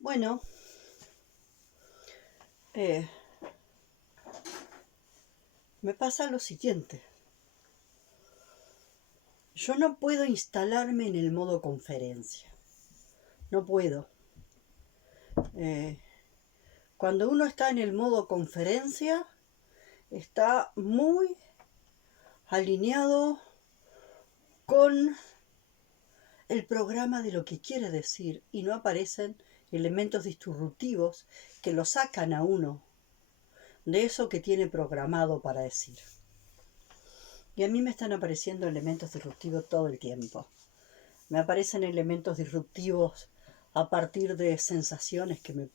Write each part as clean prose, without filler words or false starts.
Bueno, eh, me pasa lo siguiente. Yo no puedo instalarme en el modo conferencia. No puedo. Eh, Cuando uno está en el modo conferencia, está muy alineado con el programa de lo que quiere decir y no aparecen elementos disruptivos que lo sacan a uno de eso que tiene programado para decir. Y a mí me están apareciendo elementos disruptivos todo el tiempo. Me aparecen elementos disruptivos a partir de sensaciones que me,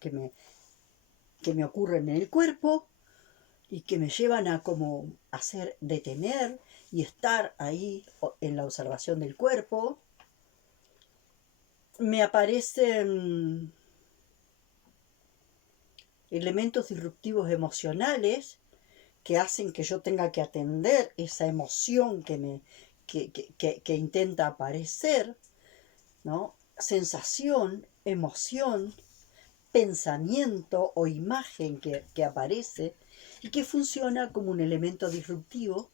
que me ocurren en el cuerpo y que me llevan a como hacer detener y estar ahí en la observación del cuerpo. Me aparecen elementos disruptivos emocionales que hacen que yo tenga que atender esa emoción que intenta aparecer, ¿no? Sensación, emoción, pensamiento o imagen que aparece y que funciona como un elemento disruptivo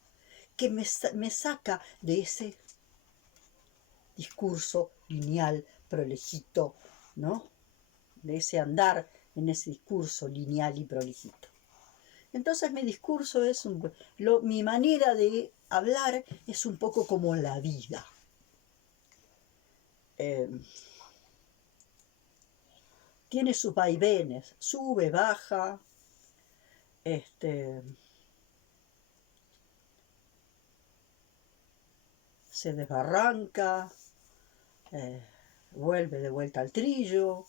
que me saca de ese discurso lineal, prolijito, ¿no? De ese andar en ese discurso lineal y prolijito. Entonces mi discurso es mi manera de hablar es un poco como la vida. Tiene sus vaivenes, sube, baja, se desbarranca, vuelve de vuelta al trillo,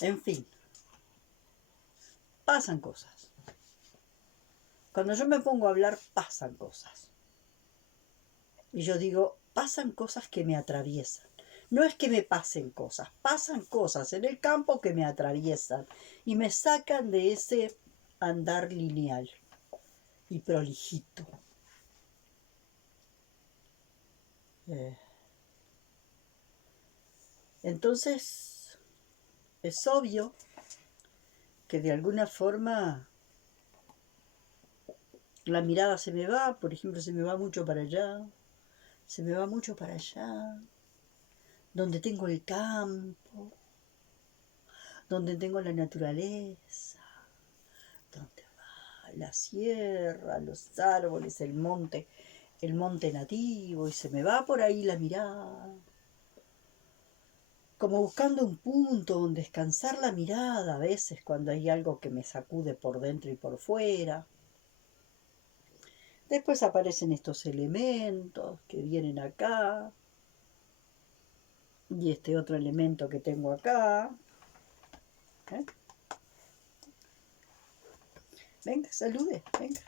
en fin, pasan cosas. Cuando yo me pongo a hablar, pasan cosas. Y yo digo, pasan cosas que me atraviesan. No es que me pasen cosas, pasan cosas en el campo que me atraviesan y me sacan de ese andar lineal y prolijito. Entonces, es obvio que de alguna forma la mirada se me va, por ejemplo, se me va mucho para allá, se me va mucho para allá, donde tengo el campo, donde tengo la naturaleza, donde va la sierra, los árboles, el monte nativo, y se me va por ahí la mirada, como buscando un punto donde descansar la mirada a veces cuando hay algo que me sacude por dentro y por fuera. Después aparecen estos elementos que vienen acá, y este otro elemento que tengo acá. Venga, salude, venga.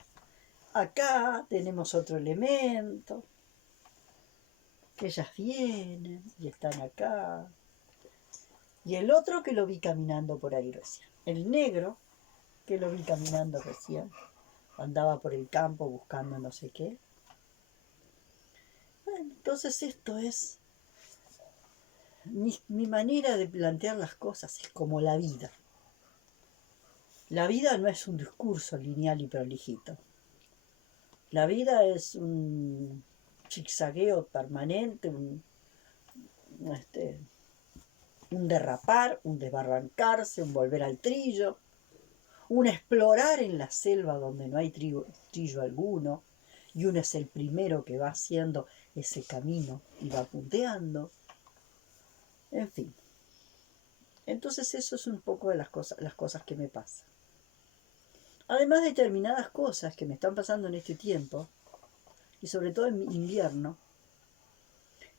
Acá tenemos otro elemento, que ellas vienen y están acá. Y el otro que lo vi caminando por ahí recién. El negro que lo vi caminando recién. Andaba por el campo buscando no sé qué. Bueno, entonces esto es mi manera de plantear las cosas, es como la vida. La vida no es un discurso lineal y prolijito. La vida es un zigzagueo permanente, un derrapar, un desbarrancarse, un volver al trillo, un explorar en la selva donde no hay trillo alguno, y uno es el primero que va haciendo ese camino y va punteando. En fin. Entonces eso es un poco de las cosas que me pasan. Además de determinadas cosas que me están pasando en este tiempo, y sobre todo en invierno,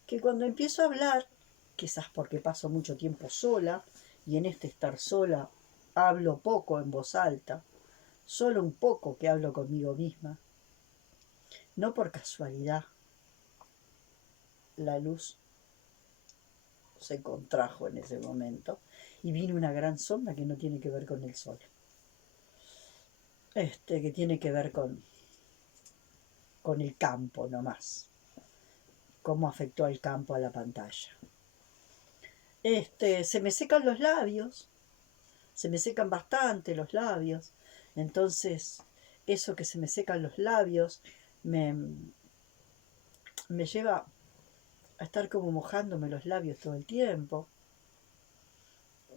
que cuando empiezo a hablar, quizás porque paso mucho tiempo sola, y en este estar sola hablo poco en voz alta, solo un poco que hablo conmigo misma, no por casualidad, la luz se contrajo en ese momento y vino una gran sombra que no tiene que ver con el sol, que tiene que ver con el campo nomás, cómo afectó al campo a la pantalla. se me secan los labios, se me secan bastante los labios. Entonces, eso que se me secan los labios me lleva a estar como mojándome los labios todo el tiempo.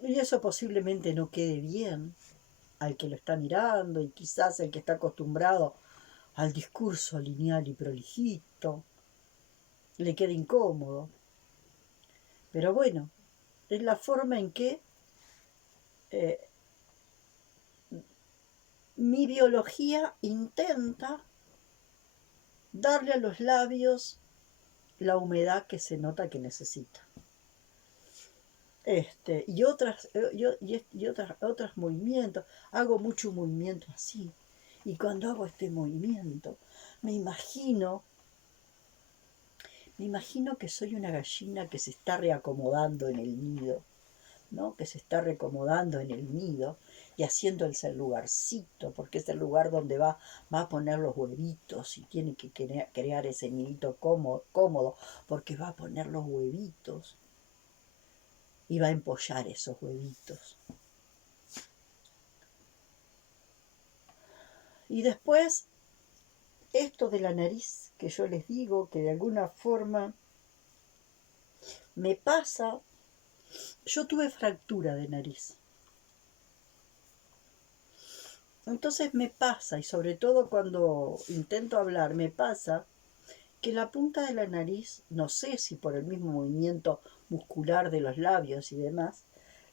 Y eso posiblemente no quede bien al que lo está mirando y quizás el que está acostumbrado al discurso lineal y prolijito le quede incómodo. Pero bueno, es la forma en que eh, mi biología intenta darle a los labios la humedad que se nota que necesita. Y otros movimientos. Hago mucho movimiento así. Y cuando hago este movimiento, me imagino que soy una gallina que se está reacomodando en el nido, ¿no? Que se está reacomodando en el nido y haciéndose el lugarcito, porque es el lugar donde va a poner los huevitos y tiene que crear ese nidito cómodo, porque va a poner los huevitos y va a empollar esos huevitos. Y después, esto de la nariz, que yo les digo que de alguna forma me pasa, yo tuve fractura de nariz. Entonces me pasa, y sobre todo cuando intento hablar, me pasa que la punta de la nariz, no sé si por el mismo movimiento muscular de los labios y demás,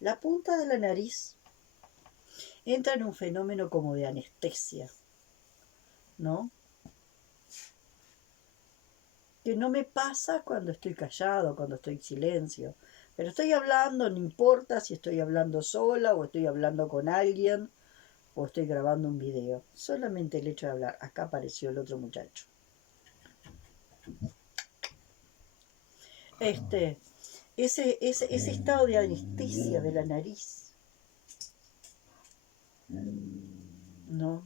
la punta de la nariz entra en un fenómeno como de anestesia, ¿no? Que no me pasa cuando estoy callado, cuando estoy en silencio. Pero estoy hablando, no importa si estoy hablando sola o estoy hablando con alguien o estoy grabando un video. Solamente el hecho de hablar. Acá apareció el otro muchacho. Ese estado de anestesia de la nariz, ¿no?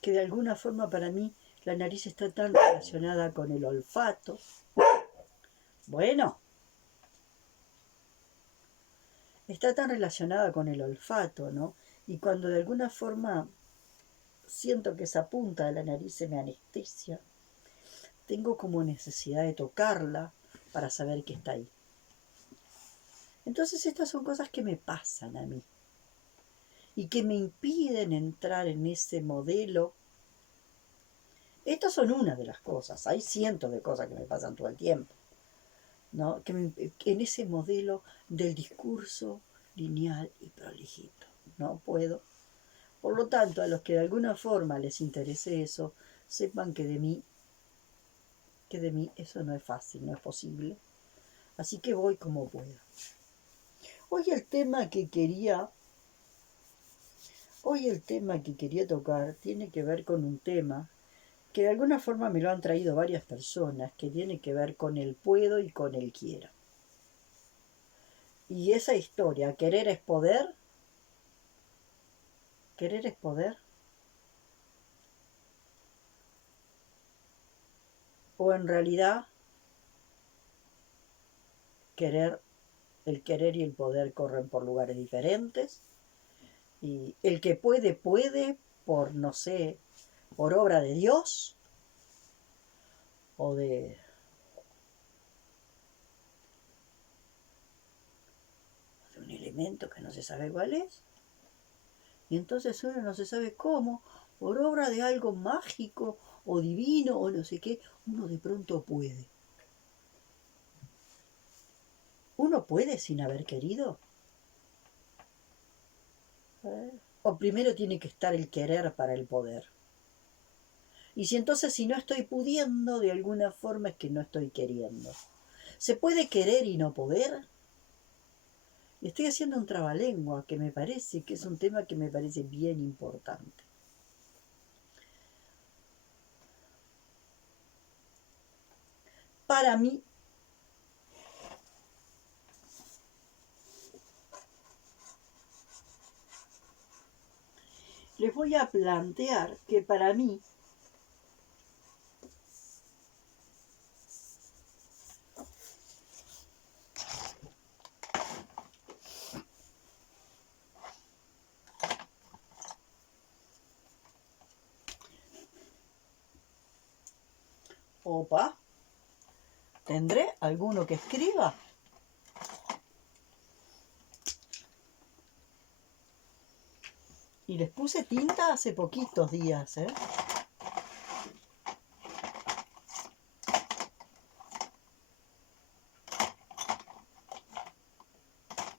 Que de alguna forma para mí la nariz está tan relacionada con el olfato. Bueno, está tan relacionada con el olfato, ¿no? Y cuando de alguna forma siento que esa punta de la nariz se me anestesia, tengo como necesidad de tocarla para saber que está ahí. Entonces estas son cosas que me pasan a mí y que me impiden entrar en ese modelo. Estas son una de las cosas, hay cientos de cosas que me pasan todo el tiempo, ¿no? En ese modelo del discurso lineal y prolijito. No puedo. Por lo tanto, a los que de alguna forma les interese eso, sepan que de mí eso no es fácil, no es posible. Así que voy como puedo. Hoy el tema que quería tocar tiene que ver con un tema que de alguna forma me lo han traído varias personas, que tiene que ver con el puedo y con el quiero. Y esa historia, querer es poder, o en realidad el querer y el poder corren por lugares diferentes, y el que puede por, no sé, por obra de Dios o de un elemento que no se sabe cuál es, y entonces uno no se sabe cómo, por obra de algo mágico o divino o no sé qué, uno de pronto puede. ¿Uno puede sin haber querido? O primero tiene que estar el querer para el poder. Y si no estoy pudiendo, de alguna forma es que no estoy queriendo. ¿Se puede querer y no poder? Estoy haciendo un trabalengua que me parece que es un tema que me parece bien importante. Para mí, les voy a plantear que para mí Opa. ¿Tendré alguno que escriba? Y les puse tinta hace poquitos días, ¿eh?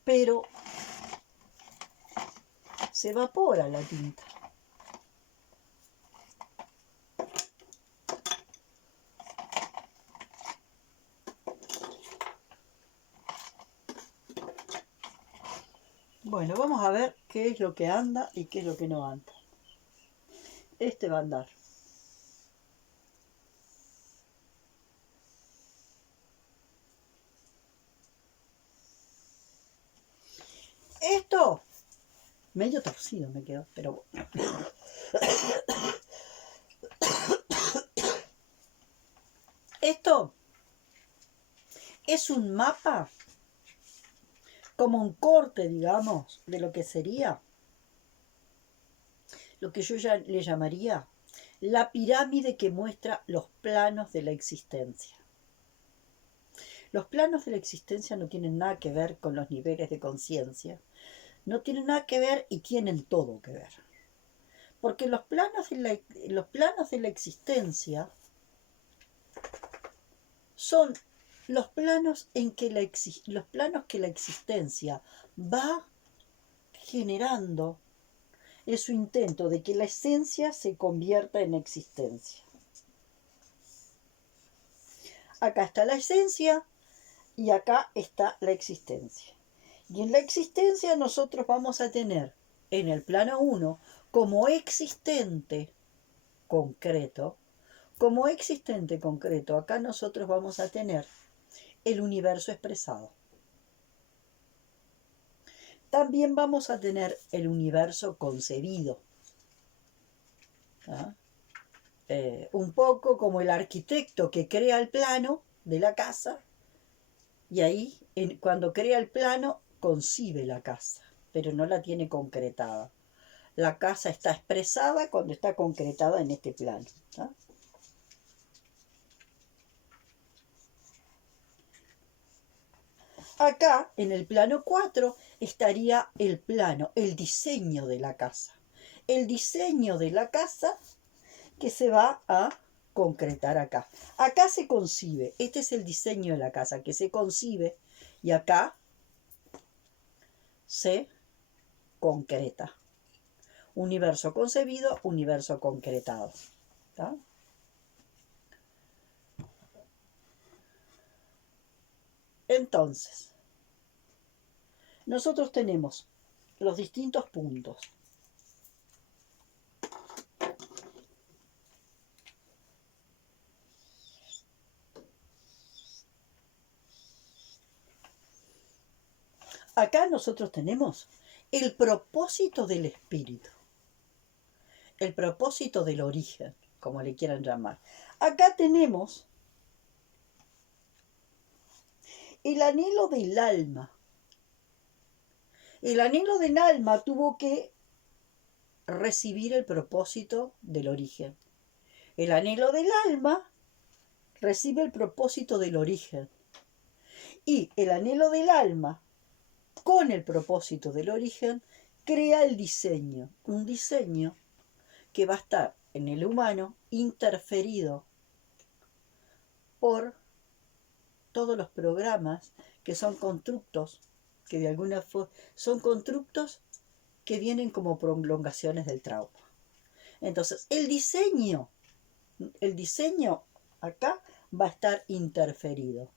Pero se evapora la tinta. Bueno, vamos a ver qué es lo que anda y qué es lo que no anda. Este va a andar. Esto, medio torcido me quedó, pero bueno. Esto es un mapa, como un corte, digamos, de lo que sería, lo que yo ya le llamaría la pirámide que muestra los planos de la existencia. Los planos de la existencia no tienen nada que ver con los niveles de conciencia, no tienen nada que ver y tienen todo que ver. Porque los planos de la existencia son los planos los planos que la existencia va generando en su intento de que la esencia se convierta en existencia. Acá está la esencia y acá está la existencia. Y en la existencia nosotros vamos a tener en el plano 1 como existente concreto, acá nosotros vamos a tener el universo expresado. También vamos a tener el universo concebido. ¿Ah? Un poco como el arquitecto que crea el plano de la casa y ahí cuando crea el plano concibe la casa, pero no la tiene concretada. La casa está expresada cuando está concretada en este plano. ¿Ah? Acá, en el plano 4, estaría el plano, el diseño de la casa. El diseño de la casa que se va a concretar acá. Acá se concibe, este es el diseño de la casa que se concibe y acá se concreta. Universo concebido, universo concretado. ¿Tá? Entonces, nosotros tenemos los distintos puntos. Acá nosotros tenemos el propósito del espíritu, el propósito del origen, como le quieran llamar. Acá tenemos el anhelo del alma. El anhelo del alma tuvo que recibir el propósito del origen. El anhelo del alma recibe el propósito del origen. Y el anhelo del alma, con el propósito del origen, crea el diseño. Un diseño que va a estar en el humano interferido por todos los programas que son constructos, que de alguna forma son constructos que vienen como prolongaciones del trauma. Entonces, el diseño acá va a estar interferido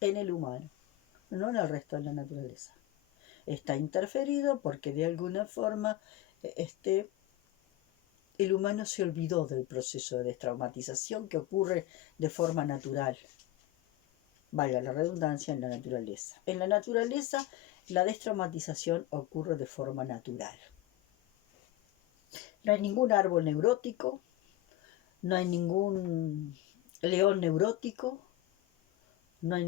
en el humano, no en el resto de la naturaleza. Está interferido porque de alguna forma el humano se olvidó del proceso de destraumatización que ocurre de forma natural. Valga la redundancia, en la naturaleza. En la naturaleza, la destraumatización ocurre de forma natural. No hay ningún árbol neurótico, no hay ningún león neurótico, no hay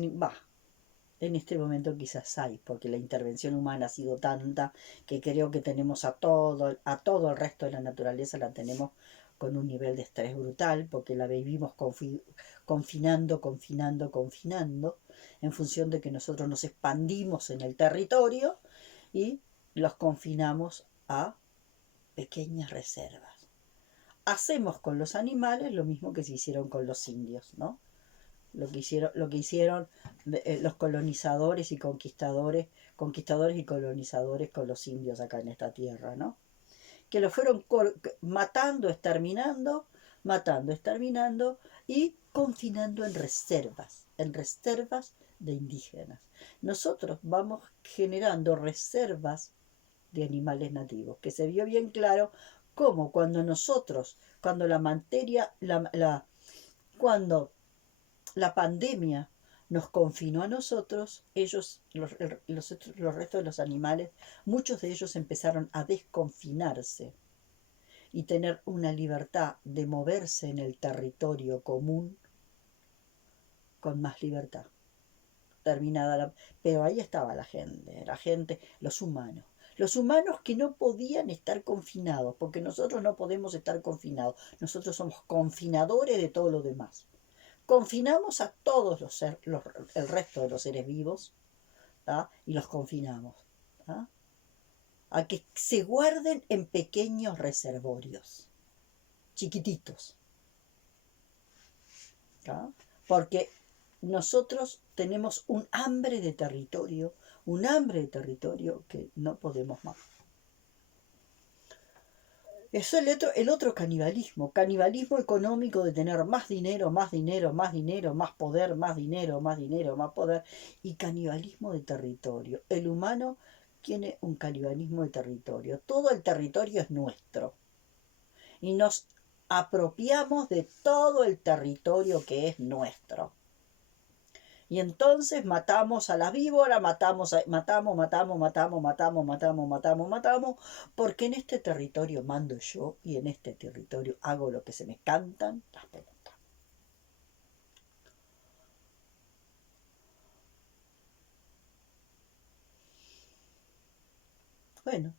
en este momento quizás hay, porque la intervención humana ha sido tanta que creo que tenemos a todo el resto de la naturaleza la tenemos con un nivel de estrés brutal, porque la vivimos confinando, en función de que nosotros nos expandimos en el territorio y los confinamos a pequeñas reservas. Hacemos con los animales lo mismo que se hicieron con los indios, ¿no? Lo que hicieron los colonizadores y conquistadores y colonizadores con los indios acá en esta tierra, ¿no? Que los fueron matando, exterminando y confinando en reservas de indígenas. Nosotros vamos generando reservas de animales nativos, que se vio bien claro cómo cuando cuando la pandemia nos confinó a nosotros, los restos de los animales, muchos de ellos empezaron a desconfinarse y tener una libertad de moverse en el territorio común con más libertad. Pero ahí estaba la gente, los humanos que no podían estar confinados, porque nosotros no podemos estar confinados, nosotros somos confinadores de todo lo demás. Confinamos a todos el resto de los seres vivos, ¿tá? Y los confinamos, ¿tá? A que se guarden en pequeños reservorios, chiquititos, ¿tá? Porque nosotros tenemos un hambre de territorio que no podemos más. Eso es el otro canibalismo económico de tener más dinero, más poder, más poder, y canibalismo de territorio. El humano tiene un canibalismo de territorio. Todo el territorio es nuestro. Y nos apropiamos de todo el territorio que es nuestro. Y entonces matamos a la víbora, matamos, porque en este territorio mando yo y en este territorio hago lo que se me cantan las pelotas. Bueno,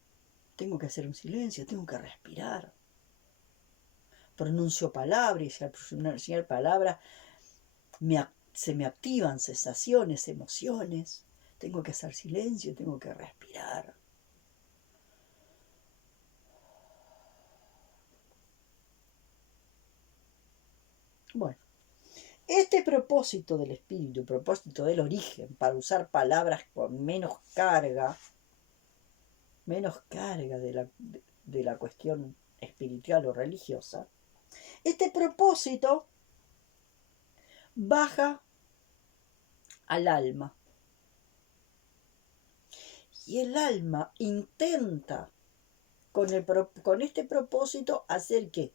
tengo que hacer un silencio, tengo que respirar. Pronuncio palabras y al pronunciar palabras se me activan sensaciones, emociones. Tengo que hacer silencio, tengo que respirar. Bueno, este propósito del espíritu, propósito del origen, para usar palabras con menos carga de la cuestión espiritual o religiosa, este propósito baja al alma. Y el alma intenta con este propósito hacer ¿qué?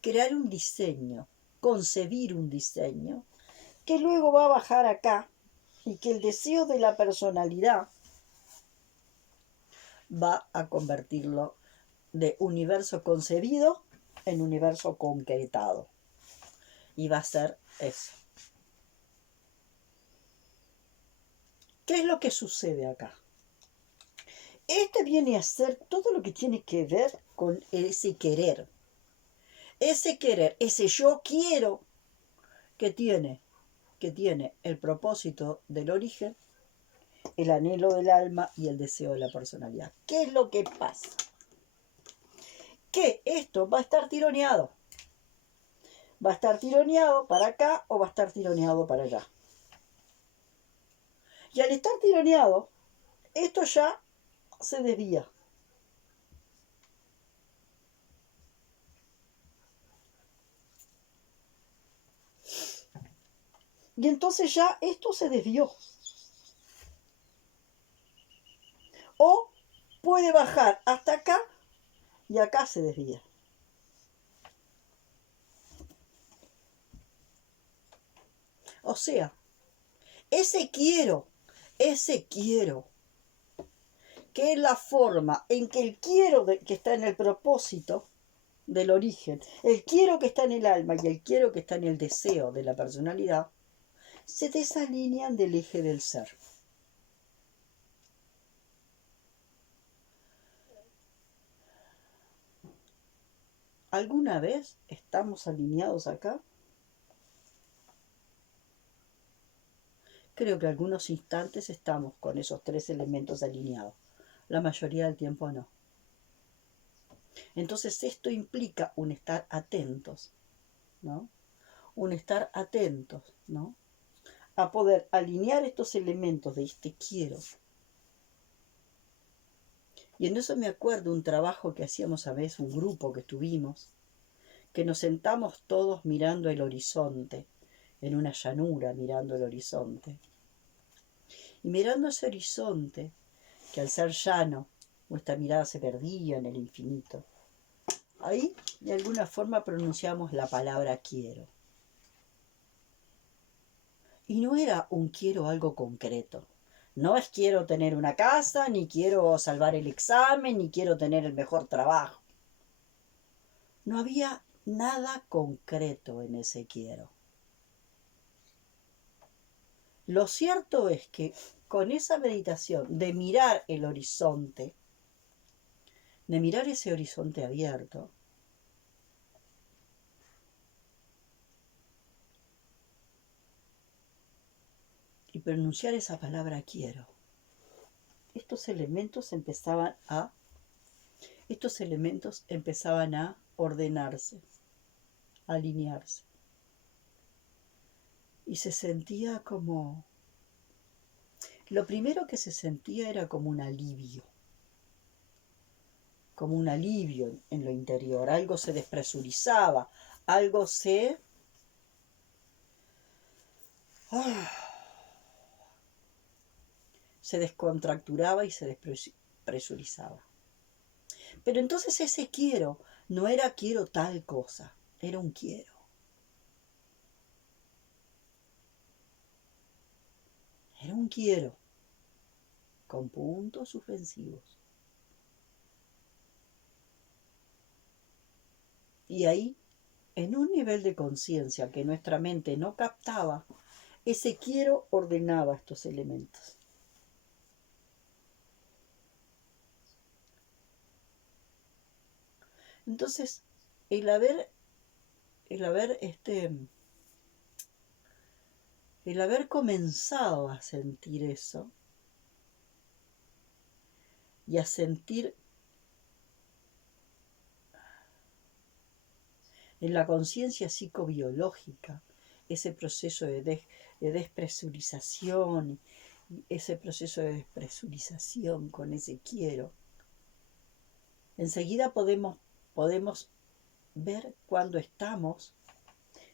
Crear un diseño, concebir un diseño, que luego va a bajar acá y que el deseo de la personalidad va a convertirlo de universo concebido en universo concretado. Y va a ser eso. ¿Qué es lo que sucede acá? Este viene a ser todo lo que tiene que ver con ese querer. Ese yo quiero que tiene el propósito del origen, el anhelo del alma y el deseo de la personalidad. ¿Qué es lo que pasa? Que esto va a estar tironeado. Va a estar tironeado para acá o va a estar tironeado para allá. Y al estar tironeado, esto ya se desvía. Y entonces ya esto se desvió. O puede bajar hasta acá y acá se desvía. O sea, ese quiero, que es la forma en que el quiero que está en el propósito del origen, el quiero que está en el alma y el quiero que está en el deseo de la personalidad, se desalinean del eje del ser. ¿Alguna vez estamos alineados acá? Creo que algunos instantes estamos con esos tres elementos alineados. La mayoría del tiempo no. Entonces esto implica un estar atentos, ¿no? Un estar atentos, ¿no? A poder alinear estos elementos de este quiero. Y en eso me acuerdo un trabajo que hacíamos a veces, un grupo que tuvimos, que nos sentamos todos mirando el horizonte, en una llanura mirando el horizonte. Y mirando ese horizonte, que al ser llano, nuestra mirada se perdía en el infinito. Ahí, de alguna forma, pronunciamos la palabra quiero. Y no era un quiero algo concreto. No es quiero tener una casa, ni quiero salvar el examen, ni quiero tener el mejor trabajo. No había nada concreto en ese quiero. Lo cierto es que con esa meditación de mirar el horizonte, de mirar ese horizonte abierto, y pronunciar esa palabra quiero, estos elementos empezaban a ordenarse, a alinearse. Y se sentía como... Lo primero que se sentía era como un alivio en lo interior. Algo se despresurizaba, algo se... se descontracturaba y se despresurizaba. Pero entonces ese quiero no era quiero tal cosa, era un quiero. Era un quiero, con puntos suspensivos. Y ahí, en un nivel de conciencia que nuestra mente no captaba, ese quiero ordenaba estos elementos. Entonces, el haber comenzado a sentir eso y a sentir en la conciencia psicobiológica ese proceso de despresurización, ese proceso de despresurización con ese quiero, enseguida podemos ver cuando estamos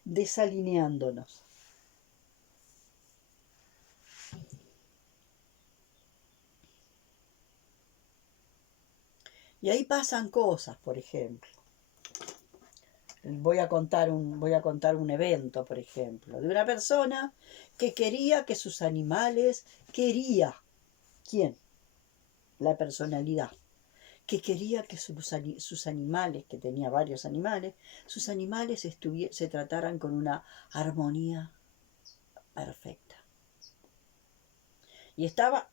desalineándonos. Y ahí pasan cosas, por ejemplo. Voy a contar un evento, por ejemplo, de una persona que quería que sus animales, ¿quién? La personalidad. Que quería que sus animales, que tenía varios animales, sus animales se trataran con una armonía perfecta. Y estaba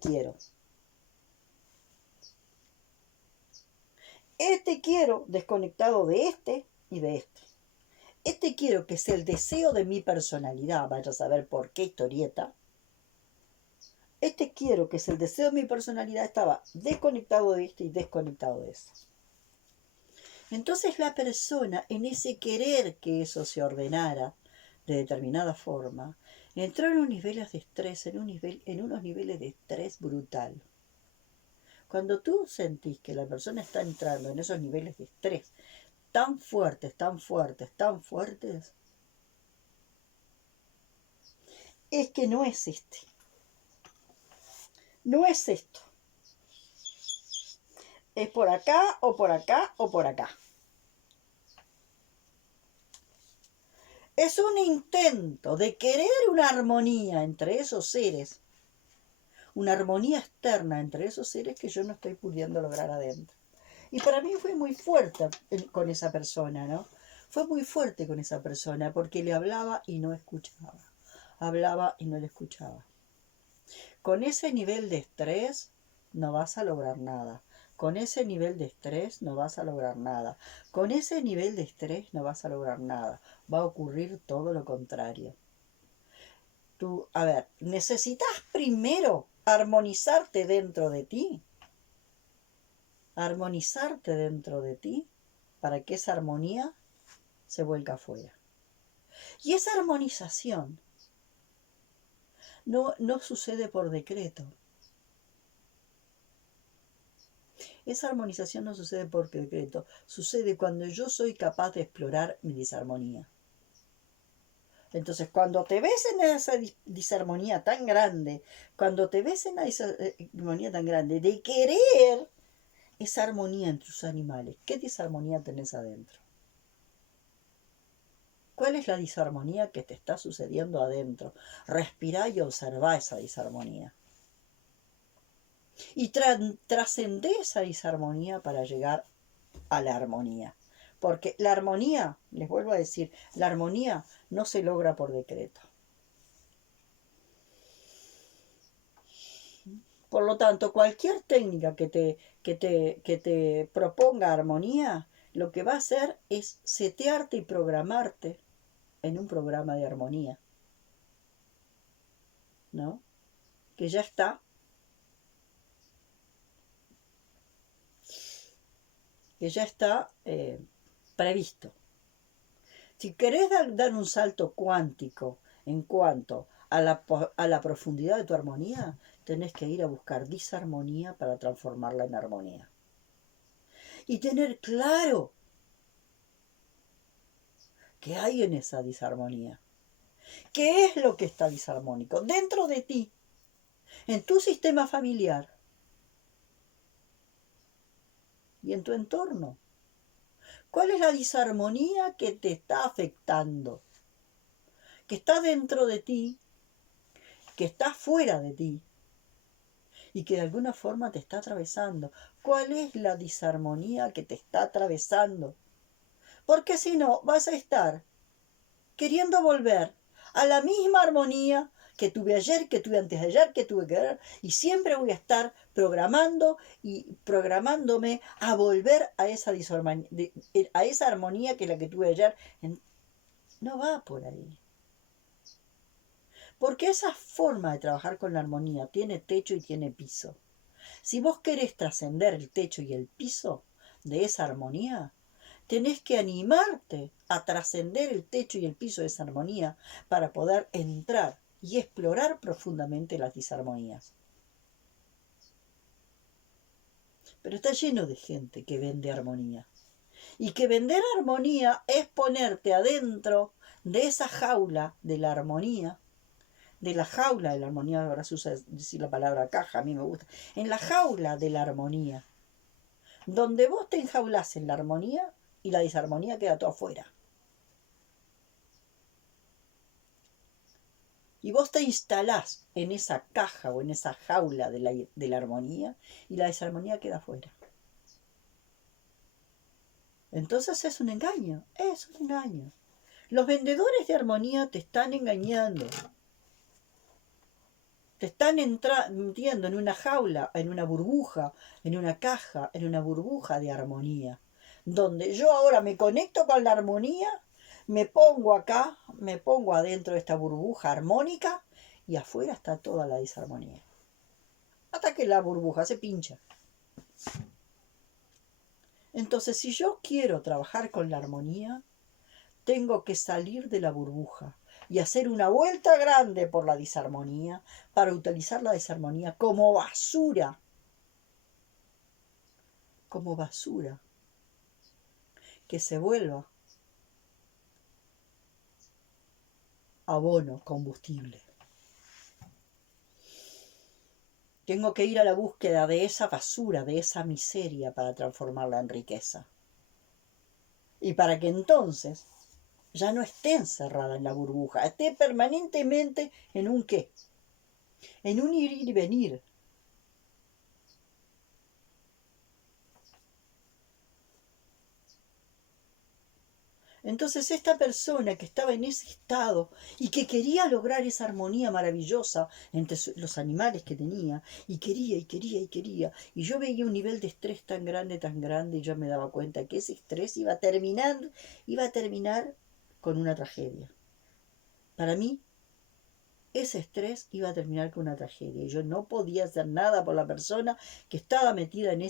quiero. Quiero desconectado de y de este. Quiero que es el deseo de mi personalidad, vaya a saber por qué historieta. Quiero que es el deseo de mi personalidad estaba desconectado de y desconectado de eso. Entonces la persona, en ese querer que eso se ordenara de determinada forma, entró en unos niveles de estrés, en unos niveles de estrés brutal. Cuando tú sentís que la persona está entrando en esos niveles de estrés tan fuertes, es que no es no es esto. Es por acá, o por acá, o por acá. Es un intento de querer una armonía entre esos seres, una armonía externa entre esos seres que yo no estoy pudiendo lograr adentro. Y para mí fue muy fuerte con esa persona, ¿no? Fue muy fuerte con esa persona porque le hablaba y no escuchaba. Hablaba y no le escuchaba. Con ese nivel de estrés no vas a lograr nada. Con ese nivel de estrés no vas a lograr nada. Con ese nivel de estrés no vas a lograr nada. Va a ocurrir todo lo contrario. Tú, a ver, necesitas primero armonizarte dentro de ti. Armonizarte dentro de ti para que esa armonía se vuelca afuera. Y esa armonización no sucede por decreto. Esa armonización no sucede por decreto. Sucede cuando yo soy capaz de explorar mi disarmonía. Entonces, cuando te ves en esa disarmonía tan grande, cuando te ves en esa disarmonía tan grande de querer esa armonía en tus animales, ¿qué disarmonía tenés adentro? ¿Cuál es la disarmonía que te está sucediendo adentro? Respirá y observá esa disarmonía. Y trascendé esa disarmonía para llegar a la armonía. Porque la armonía, les vuelvo a decir, la armonía no se logra por decreto. Por lo tanto, cualquier técnica que te proponga armonía, lo que va a hacer es setearte y programarte en un programa de armonía, ¿no? Que ya está previsto. Si querés dar un salto cuántico en cuanto a la profundidad de tu armonía, tenés que ir a buscar disarmonía para transformarla en armonía. Y tener claro qué hay en esa disarmonía. ¿Qué es lo que está disarmónico? Dentro de ti, en tu sistema familiar y en tu entorno. ¿Cuál es la disarmonía que te está afectando? Que está dentro de ti, que está fuera de ti y que de alguna forma te está atravesando. ¿Cuál es la disarmonía que te está atravesando? Porque si no, vas a estar queriendo volver a la misma armonía que tuve ayer, que tuve antes de ayer, que tuve que ver, y siempre voy a estar programando y programándome a volver a a esa armonía que es la que tuve ayer. No va por ahí. Porque esa forma de trabajar con la armonía tiene techo y tiene piso. Si vos querés trascender el techo y el piso de esa armonía, tenés que animarte a trascender el techo y el piso de esa armonía para poder entrar y explorar profundamente las disarmonías. Pero está lleno de gente que vende armonía. Y que vender armonía es ponerte adentro de esa jaula de la armonía. De la jaula de la armonía, ahora se usa decir la palabra caja, a mí me gusta. En la jaula de la armonía. Donde vos te enjaulás en la armonía y la disarmonía queda todo afuera. Y vos te instalás en esa caja o en esa jaula de la armonía y la disarmonía queda afuera. Entonces es un engaño, es un engaño. Los vendedores de armonía te están engañando. Te están metiendo en una jaula, en una burbuja, en una caja, en una burbuja de armonía. Donde yo ahora me conecto con la armonía, me pongo acá, me pongo adentro de esta burbuja armónica y afuera está toda la disarmonía. Hasta que la burbuja se pincha. Entonces, si yo quiero trabajar con la armonía, tengo que salir de la burbuja y hacer una vuelta grande por la disarmonía para utilizar la disarmonía como basura. Como basura. Que se vuelva abono, combustible. Tengo que ir a la búsqueda de esa basura, de esa miseria para transformarla en riqueza. Y para que entonces ya no esté encerrada en la burbuja, esté permanentemente en un qué, en un ir y venir. Entonces esta persona que estaba en ese estado y que quería lograr esa armonía maravillosa entre los animales que tenía, y quería y quería y quería, y yo veía un nivel de estrés tan grande, y yo me daba cuenta que ese estrés iba a terminar con una tragedia. Para mí, ese estrés iba a terminar con una tragedia, y yo no podía hacer nada por la persona que estaba metida en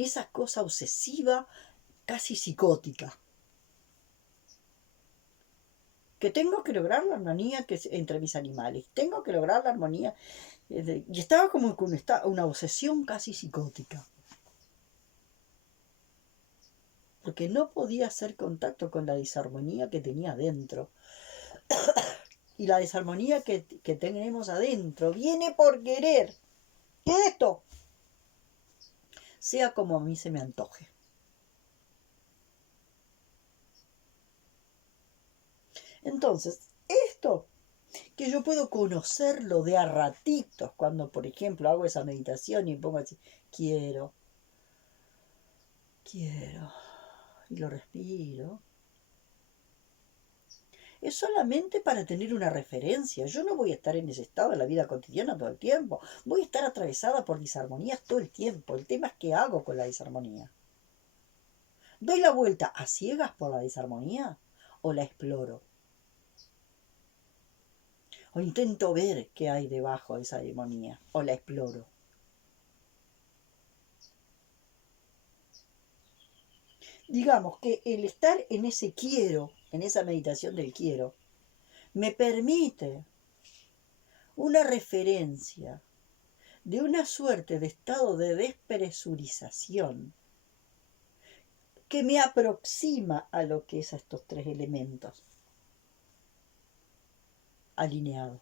esa cosa obsesiva, casi psicótica. Que tengo que lograr la armonía entre mis animales, tengo que lograr la armonía, y estaba como con una obsesión casi psicótica, porque no podía hacer contacto con la disarmonía que tenía adentro, y la disarmonía que tenemos adentro viene por querer que esto sea como a mí se me antoje. Entonces, esto que yo puedo conocerlo de a ratitos, cuando por ejemplo hago esa meditación y pongo así, quiero, y lo respiro, es solamente para tener una referencia. Yo no voy a estar en ese estado de la vida cotidiana todo el tiempo, voy a estar atravesada por disarmonías todo el tiempo. El tema es qué hago con la disarmonía. ¿Doy la vuelta a ciegas por la disarmonía o la exploro? O intento ver qué hay debajo de esa armonía, o la exploro. Digamos que el estar en ese quiero, en esa meditación del quiero, me permite una referencia de una suerte de estado de despresurización que me aproxima a lo que es a estos tres elementos alineados,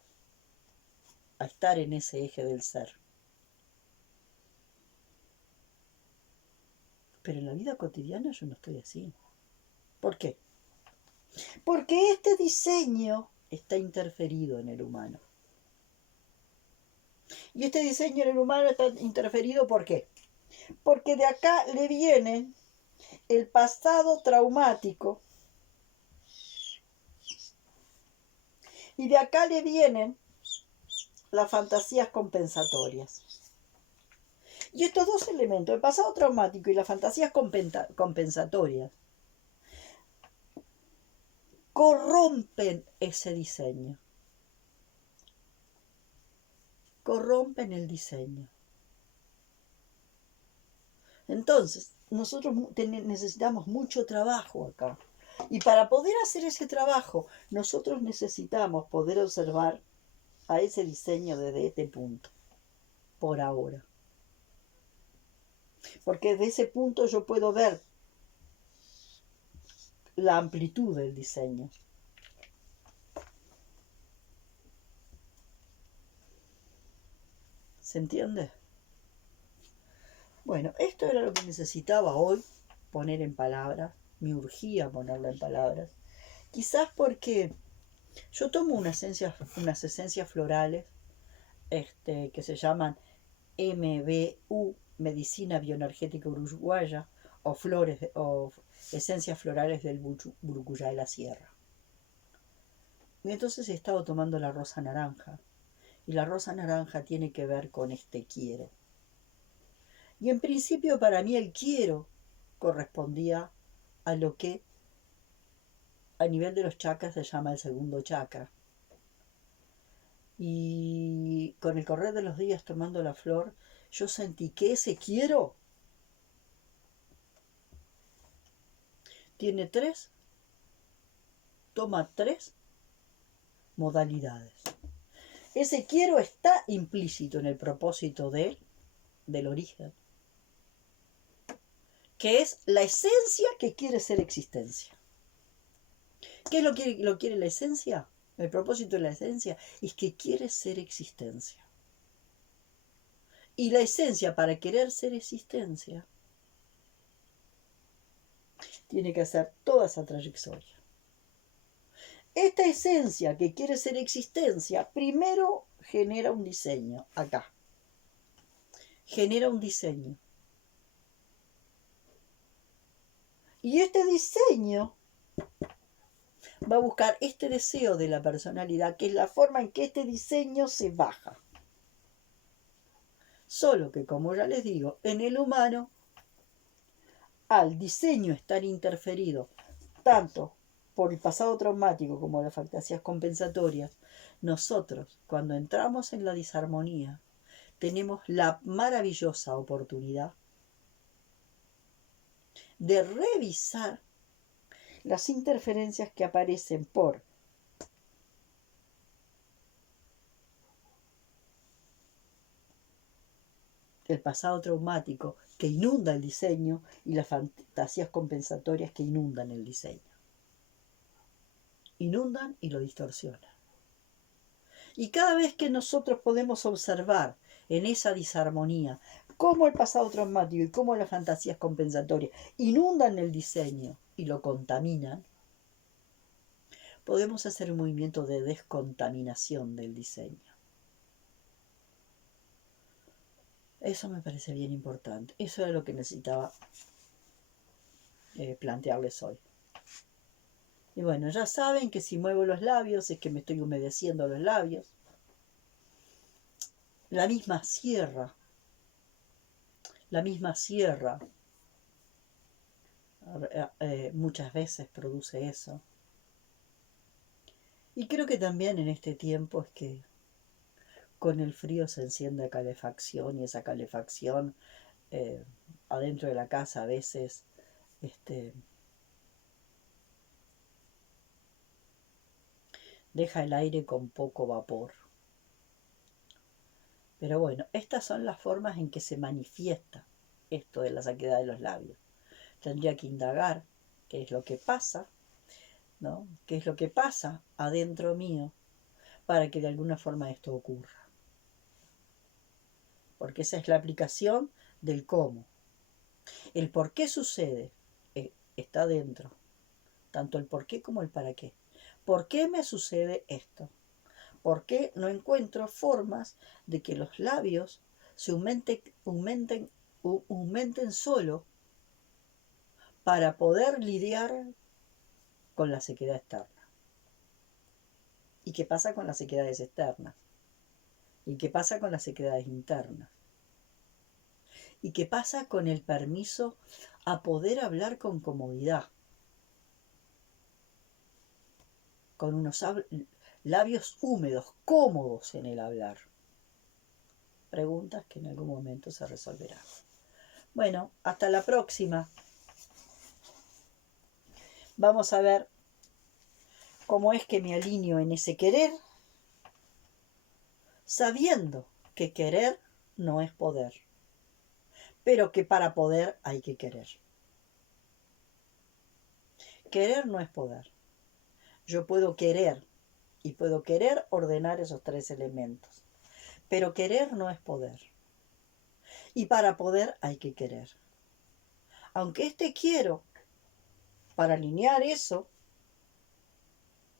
a estar en ese eje del ser. Pero en la vida cotidiana yo no estoy así. ¿Por qué? Porque este diseño está interferido en el humano. Y este diseño en el humano está interferido ¿por qué? Porque de acá le viene el pasado traumático y de acá le vienen las fantasías compensatorias. Y estos dos elementos, el pasado traumático y las fantasías compensatorias, corrompen ese diseño. Corrompen el diseño. Entonces, nosotros necesitamos mucho trabajo acá. Y para poder hacer ese trabajo, nosotros necesitamos poder observar a ese diseño desde este punto, por ahora. Porque desde ese punto yo puedo ver la amplitud del diseño. ¿Se entiende? Bueno, esto era lo que necesitaba hoy poner en palabras. Me urgía ponerlo en palabras. Quizás porque yo tomo unas esencias florales que se llaman MBU, Medicina Bioenergética Uruguaya, o esencias florales del Burucuyá de la Sierra. Y entonces he estado tomando la rosa naranja. Y la rosa naranja tiene que ver con este quiero. Y en principio para mí el quiero correspondía a lo que a nivel de los chakras se llama el segundo chakra. Y con el correr de los días tomando la flor, yo sentí que ese quiero toma tres modalidades. Ese quiero está implícito en el propósito del origen, que es la esencia que quiere ser existencia. ¿Qué es lo que quiere la esencia? El propósito de la esencia es que quiere ser existencia. Y la esencia, para querer ser existencia, tiene que hacer toda esa trayectoria. Esta esencia que quiere ser existencia, primero genera un diseño, acá. Genera un diseño. Y este diseño va a buscar este deseo de la personalidad, que es la forma en que este diseño se baja. Solo que, como ya les digo, en el humano, al diseño estar interferido tanto por el pasado traumático como las fantasías compensatorias, nosotros, cuando entramos en la disarmonía, tenemos la maravillosa oportunidad de revisar las interferencias que aparecen por el pasado traumático que inunda el diseño y las fantasías compensatorias que inundan el diseño. Inundan y lo distorsionan. Y cada vez que nosotros podemos observar en esa disarmonía cómo el pasado traumático y cómo las fantasías compensatorias inundan el diseño y lo contaminan, podemos hacer un movimiento de descontaminación del diseño. Eso me parece bien importante. Eso era lo que necesitaba plantearles hoy. Y bueno, ya saben que si muevo los labios es que me estoy humedeciendo los labios. La misma sierra muchas veces produce eso. Y creo que también en este tiempo es que con el frío se enciende calefacción y esa calefacción adentro de la casa a veces deja el aire con poco vapor. Pero bueno, estas son las formas en que se manifiesta esto de la sequedad de los labios. Tendría que indagar qué es lo que pasa, ¿no? ¿Qué es lo que pasa adentro mío para que de alguna forma esto ocurra? Porque esa es la aplicación del cómo. El por qué sucede está dentro, tanto el por qué como el para qué. ¿Por qué me sucede esto? ¿Por qué no encuentro formas de que los labios se aumenten solo para poder lidiar con la sequedad externa? ¿Y qué pasa con las sequedades externas? ¿Y qué pasa con las sequedades internas? ¿Y qué pasa con el permiso a poder hablar con comodidad? Con unos labios húmedos, cómodos en el hablar. Preguntas que en algún momento se resolverán. Bueno, hasta la próxima. Vamos a ver cómo es que me alineo en ese querer, sabiendo que querer no es poder, pero que para poder hay que querer. Querer no es poder. Yo puedo querer y puedo querer ordenar esos tres elementos, pero querer no es poder. Y para poder hay que querer. Aunque quiero, para alinear eso,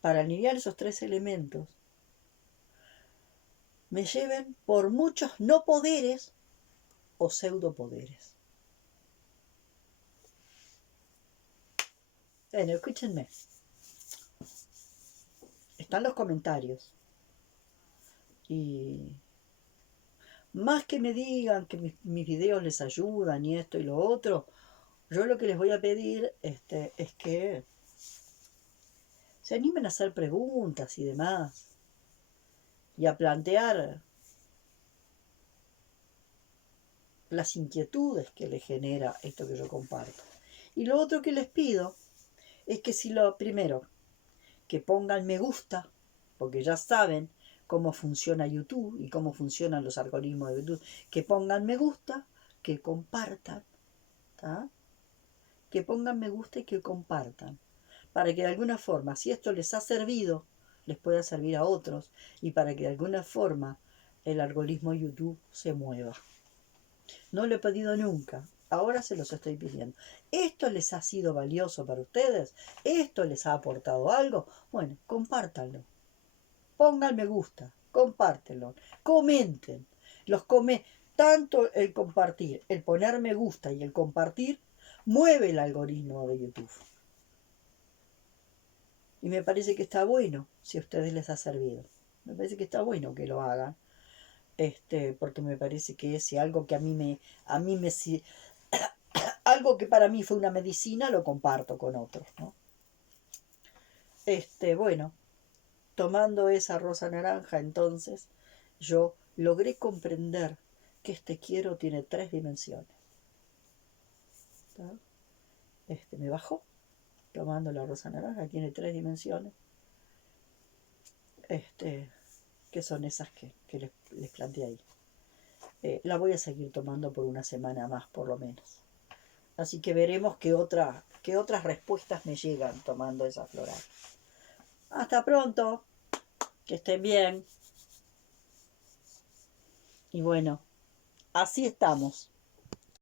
para alinear esos tres elementos, me lleven por muchos no poderes o pseudopoderes. Bueno, escúchenme. Están los comentarios. Y más que me digan que mis videos les ayudan y esto y lo otro, yo lo que les voy a pedir es que se animen a hacer preguntas y demás. Y a plantear las inquietudes que les genera esto que yo comparto. Y lo otro que les pido es que si lo primero, que pongan me gusta, porque ya saben cómo funciona YouTube y cómo funcionan los algoritmos de YouTube, que pongan me gusta, que compartan, ¿tá? Que pongan me gusta y que compartan, para que de alguna forma, si esto les ha servido, les pueda servir a otros y para que de alguna forma el algoritmo YouTube se mueva. No lo he pedido nunca, ahora se los estoy pidiendo. ¿Esto les ha sido valioso para ustedes? ¿Esto les ha aportado algo? Bueno, compártanlo. Pongan me gusta, compártenlo, comenten. Tanto el compartir, el poner me gusta y el compartir mueve el algoritmo de YouTube. Y me parece que está bueno si a ustedes les ha servido. Me parece que está bueno que lo hagan. Porque me parece que si algo que algo que para mí fue una medicina, lo comparto con otros, ¿no? Bueno, tomando esa rosa naranja, entonces, yo logré comprender que este quiero tiene 3 dimensiones. ¿Tá? Me bajó, tomando la rosa naranja, tiene 3 dimensiones. Que son esas que les planteé ahí. La voy a seguir tomando por una semana más, por lo menos. Así que veremos qué otras respuestas me llegan tomando esa floral. Hasta pronto, que estén bien. Y bueno, así estamos.